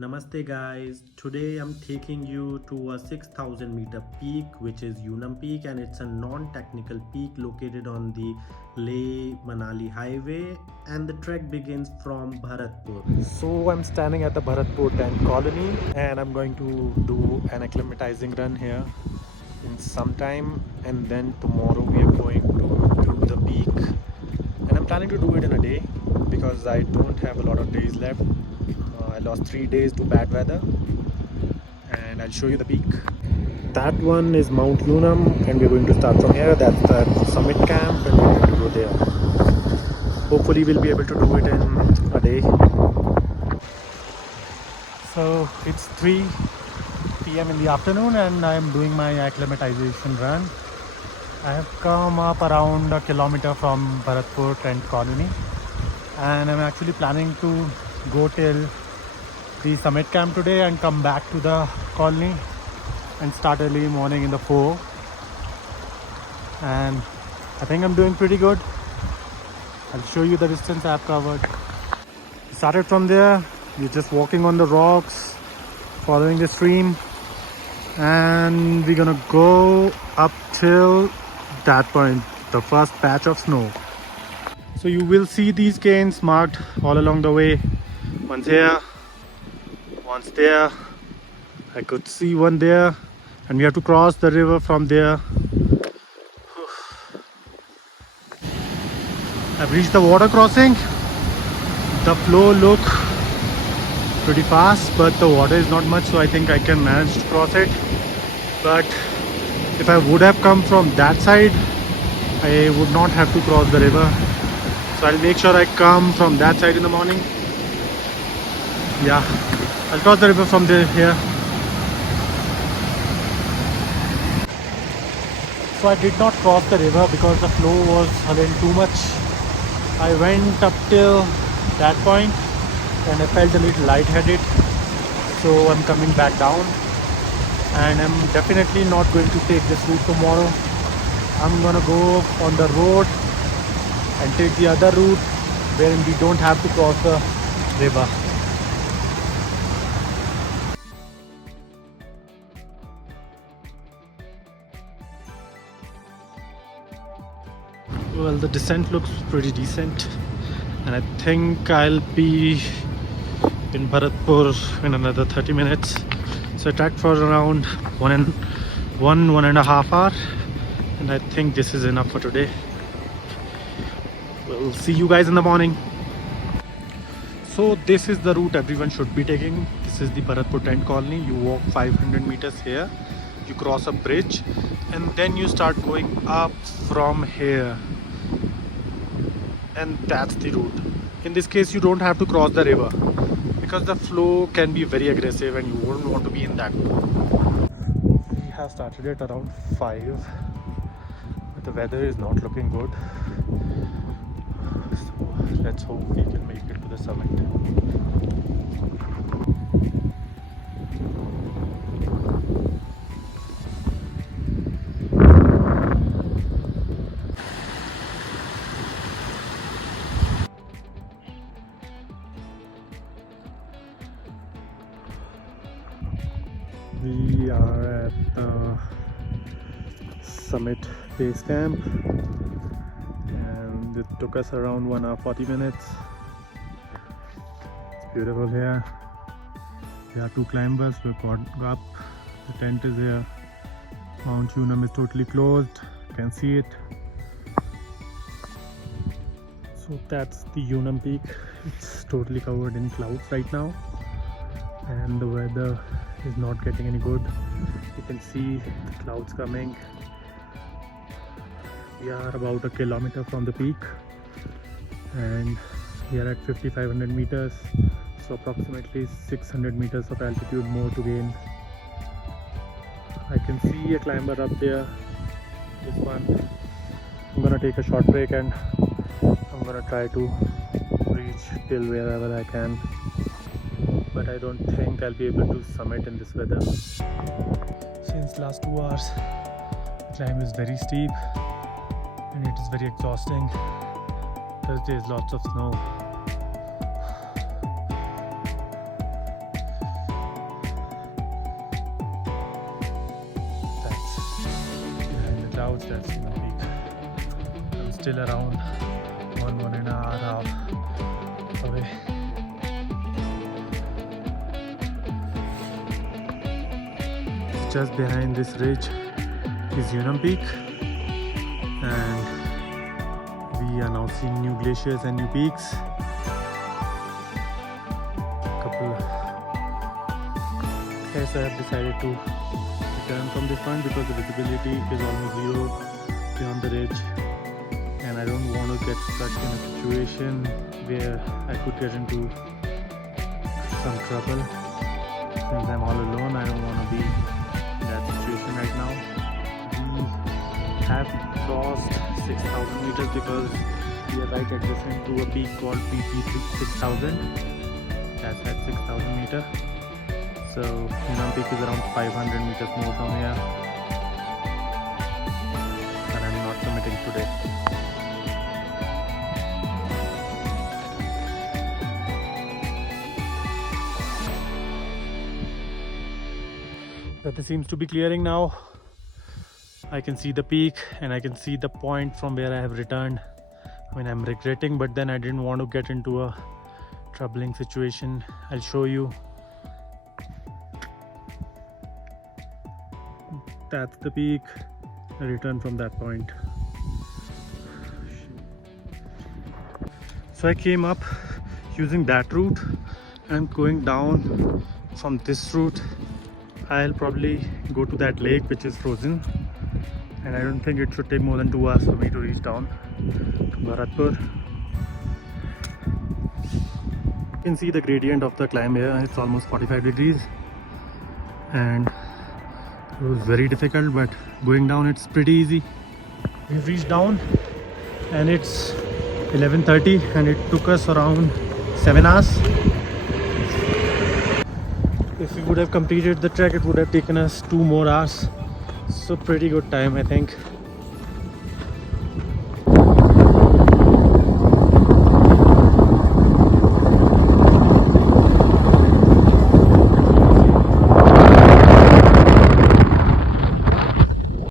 Namaste guys, today I'm taking you to a 6000 meter peak which is Yunam Peak, and it's a non-technical peak located on the Leh-Manali Highway, and the trek begins from Bharatpur. So I'm standing at the Bharatpur tent colony and I'm going to do an acclimatizing run here in some time, and then tomorrow we are going to do the peak, and I'm planning to do it in a day because I don't have a lot of days left. I lost 3 days to bad weather, and I'll show you the peak. That one is Mount Yunam, and we're going to start from here. That's the summit camp, and we're going to go there. Hopefully we'll be able to do it in a day. So it's 3 p.m. in the afternoon and I'm doing my acclimatization run. I have come up around a kilometer from Bharatpur tent colony, and I'm actually planning to go till the summit camp today and come back to the colony and start early morning in the 4. And I think I'm doing pretty good. I'll show you the distance I've covered. Started from there, we're just walking on the rocks, following the stream, and we're gonna go up till that point, the first patch of snow. So you will see these canes marked all along the way. One's here, one's there. I could see one there, and we have to cross the river from there. I've reached the water crossing. The flow look pretty fast, but the water is not much, so I think I can manage to cross it. But if I would have come from that side, I would not have to cross the river. So I'll make sure I come from that side in the morning. Yeah, I'll cross the river from here. So I did not cross the river because the flow was a little too much. I went up till that point and I felt a little lightheaded. So I'm coming back down, and I'm definitely not going to take this route tomorrow. I'm gonna go on the road and take the other route where we don't have to cross the river. Well, the descent looks pretty decent, and I think I'll be in Bharatpur in another 30 minutes. So I tracked for around one and a half hour, and I think this is enough for today. We'll see you guys in the morning. So this is the route everyone should be taking. This is the Bharatpur tent colony. You walk 500 meters here, you cross a bridge, and then you start going up from here, and that's the route. In this case you don't have to cross the river because the flow can be very aggressive and you wouldn't want to be in that. We have started at around 5, but the weather is not looking good. So let's hope we can make it to the summit. We are at the summit base camp, and it took us around 1 hour 40 minutes. It's beautiful here. There are 2 climbers. We've got up. The tent is here. Mount Yunam is totally closed. You can see it. So that's the Yunam Peak. It's totally covered in clouds right now, and the weather is not getting any good. You can see the clouds coming. We are about a kilometer from the peak, and we are at 5500 meters, so approximately 600 meters of altitude more to gain. I can see a climber up there, this one. I'm gonna take a short break and I'm gonna try to reach till wherever I can, but I don't think I'll be able to summit in this weather. Since last 2 hours, the climb is very steep and it is very exhausting because there's lots of snow. clouds, that's Yunam Peak. I'm still around 1.5 hours away. Just behind this ridge is Yunam Peak, and we are now seeing new glaciers and new peaks. Yes, I have decided to return from this point because the visibility is almost zero beyond the ridge, and I don't want to get stuck in a situation where I could get into some trouble. Since I'm all alone, I don't want to be in that situation right now. We have crossed 6,000 meters because we are right adjacent to a peak called PP 6000. That's at 6,000 meters. So Yunam Peak is around 500 meters more from here, and I'm not summiting today. Weather seems to be clearing now. I can see the peak and I can see the point from where I have returned. I mean, I'm regretting, but then I didn't want to get into a troubling situation. I'll show you. That's the peak. I returned from that point. So I came up using that route. I'm going down from this route. I'll probably go to that lake which is frozen, and I don't think it should take more than 2 hours for me to reach down to Bharatpur. You can see the gradient of the climb here. It's almost 45 degrees, and it was very difficult, but going down it's pretty easy. We've reached down and it's 11:30, and it took us around 7 hours. If we would have completed the trek, it would have taken us 2 more hours. So pretty good time, I think.